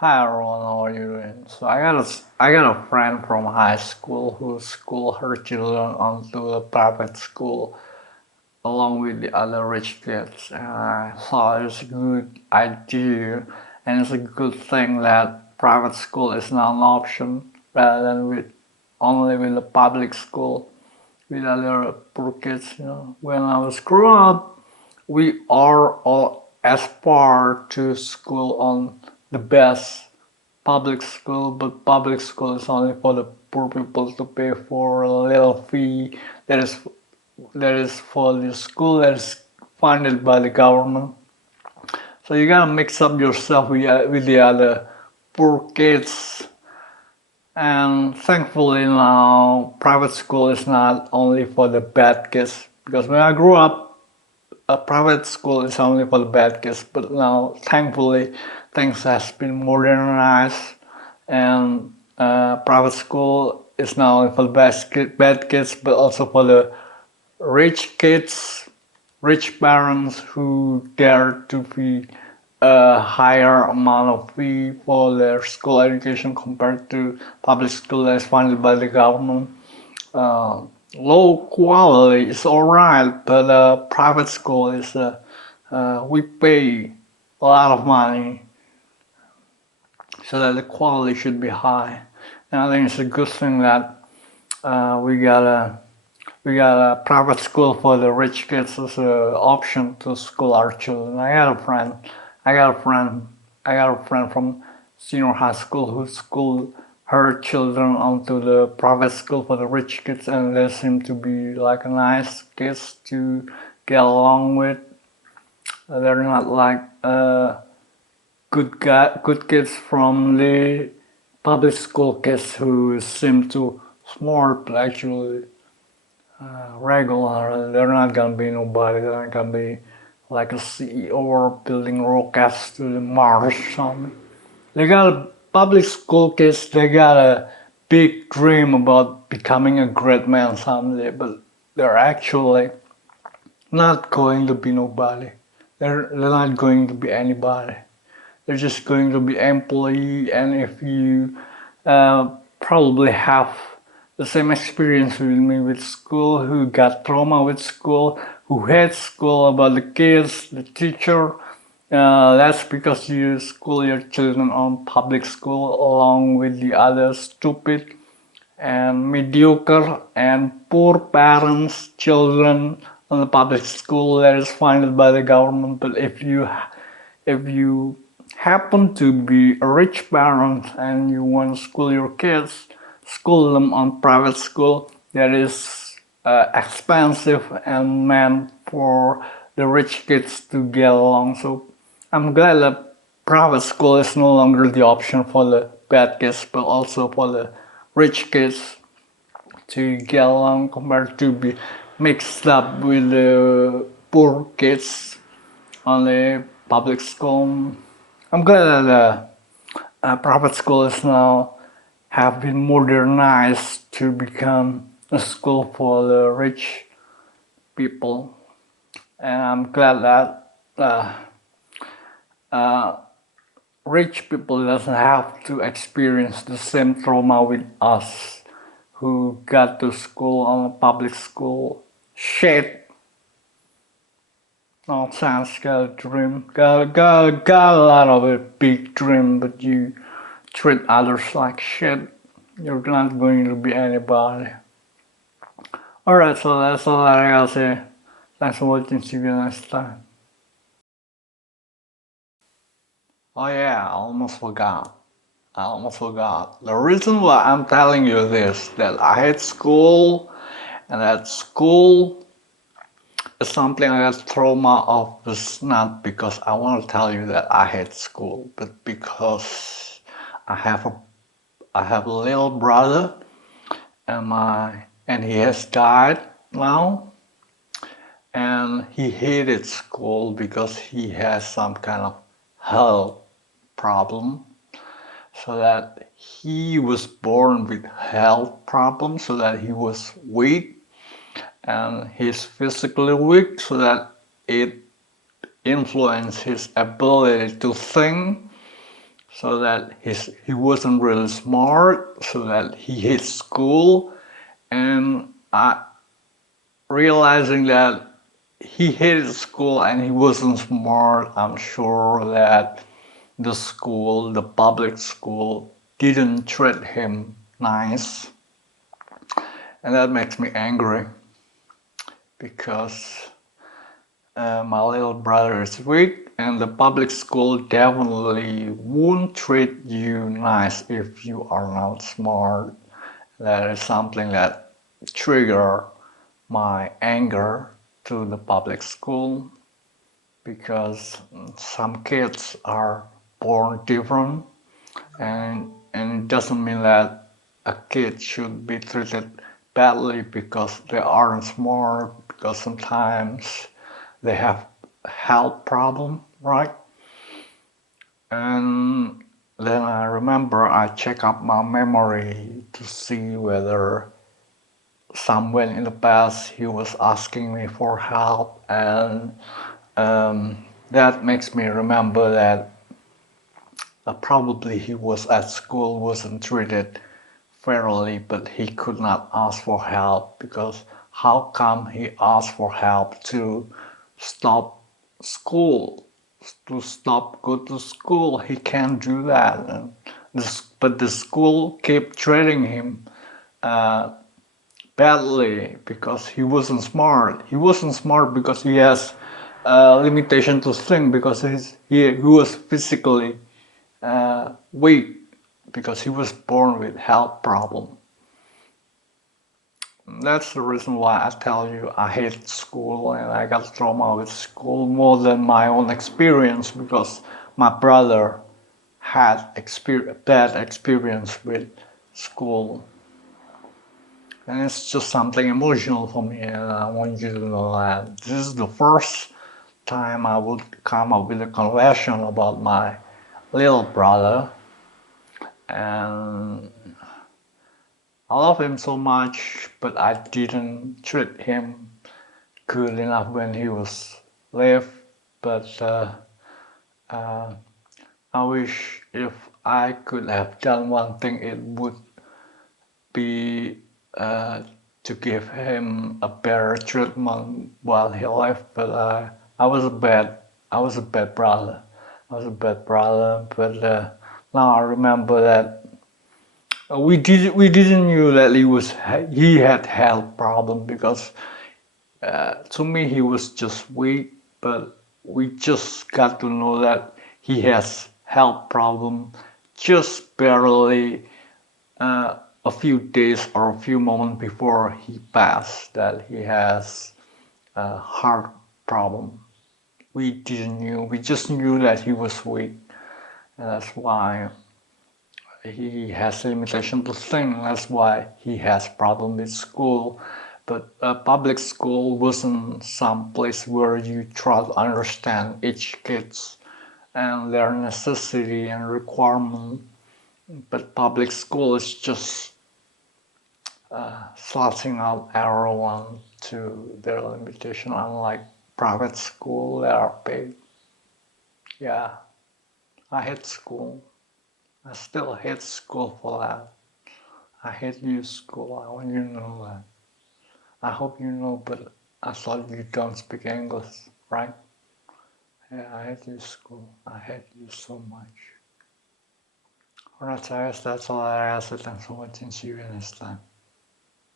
Hi everyone, how are you doing? So I got a friend from high school who schooled her children onto a private school along with the other rich kids. And I thought it's a good idea and it's a good thing that private school is now an option rather than with only with the public school with other poor kids. When I was growing up, we are all aspire to school on the best public school, but public school is only for the poor people to pay for a little fee that is that is for the school that is funded by the government. So you gotta mix up yourself with the other poor kids. And thankfully now private school is not only for the bad kids because when I grew up, a private school is only for the bad kids. But now thankfully things has been modernized and private school is not only for the bad kids but also for the rich kids, rich parents who dare to pay a higher amount of fee for their school education compared to public school that's funded by the government. Uh, Low quality is alright, but private school is we pay a lot of money so that the quality should be high. And I think it's a good thing that we got a private school for the rich kids as an option to school our children. I got a friend, I got a friend from senior high school who schooled her children onto the private school for the rich kids, and they seem to be like nice kids to get along with. They're not like good kids from the public school kids who seem to smart but actually regular. They're not gonna be nobody. They're not gonna be like a CEO or building rockets to the Mars or something. They got a public school kids. They got a big dream about becoming a great man someday, but they're actually not going to be nobody. They're not going to be anybody. They're just going to be employee. And if you probably have the same experience with me with school, who got trauma with school, who hates school about the kids, the teacher, that's because you school your children on public school along with the other stupid and mediocre and poor parents' children on the public school that is funded by the government. But if you happen to be a rich parent and you want to school your kids, school them on private school that is expensive and meant for the rich kids to get along. So I'm glad that private school is no longer the option for the bad kids, but also for the rich kids to get along compared to be mixed up with the poor kids on the public school. I'm glad that private schools now have been modernized to become a school for the rich people, and I'm glad that rich people doesn't have to experience the same trauma with us who got to school on a public school. Shit, nonsense. Got a dream, got a lot of a big dream, but you treat others like shit. You're not going to be anybody. Alright, so that's all I gotta say. Thanks for watching. See you next time. Oh yeah, I almost forgot. The reason why I'm telling you this, that I hate school, and that school is something I got trauma of, is not because I want to tell you that I hate school, but because I have a I have a little brother, and he has died now, and he hated school because he has some kind of health problem, so that he was born with health problems, so that he was weak, and he's physically weak, so that it influenced his ability to think so that he wasn't really smart, so that he hated school, and I realizing that he hated school and he wasn't smart. I'm sure that the school, the public school, didn't treat him nice, and that makes me angry because my little brother is weak, and the public school definitely won't treat you nice if you are not smart. That is something that trigger my anger to the public school because some kids are born different, and it doesn't mean that a kid should be treated badly because they aren't smart, because sometimes they have health problem, right? And then I remember I check up my memory to see whether somewhere in the past he was asking me for help, and that makes me remember that probably he was at school, wasn't treated fairly, but he could not ask for help because how come he asked for help to stop school, to stop go to school? He can't do that. And but the school kept treating him uh, badly because he wasn't smart. He wasn't smart because he has limitation to think because he was physically weak because he was born with health problem. That's the reason why I tell you I hate school and I got trauma with school more than my own experience because my brother had bad experience with school, and it's just something emotional for me, and I want you to know that this is the first time I would come up with a confession about my little brother, and I love him so much, but I didn't treat him good enough when he was left. But uh, I wish if I could have done one thing, it would be to give him a better treatment while he left. But I was a bad, I was a bad brother. I was a bad brother. But now I remember that we didn't knew that he had health problem because to me he was just weak, but we just got to know that he has health problem just barely a few days or a few moments before he passed, that he has a heart problem. We didn't knew, we just knew that he was weak, and that's why he has limitation to think. That's why he has problem with school. But public school wasn't some place where you try to understand each kids and their necessity and requirement. But public school is just slotting out everyone to their limitation. Unlike private school, they are paid. Yeah, I hate school. I still hate school for that. I hate you, school. I want you to know that. I hope you know, but I thought you don't speak English, right? Yeah, I hate you, school. I hate you so much. Alright, so I guess that's all I asked. Thanks for watching. See you next time.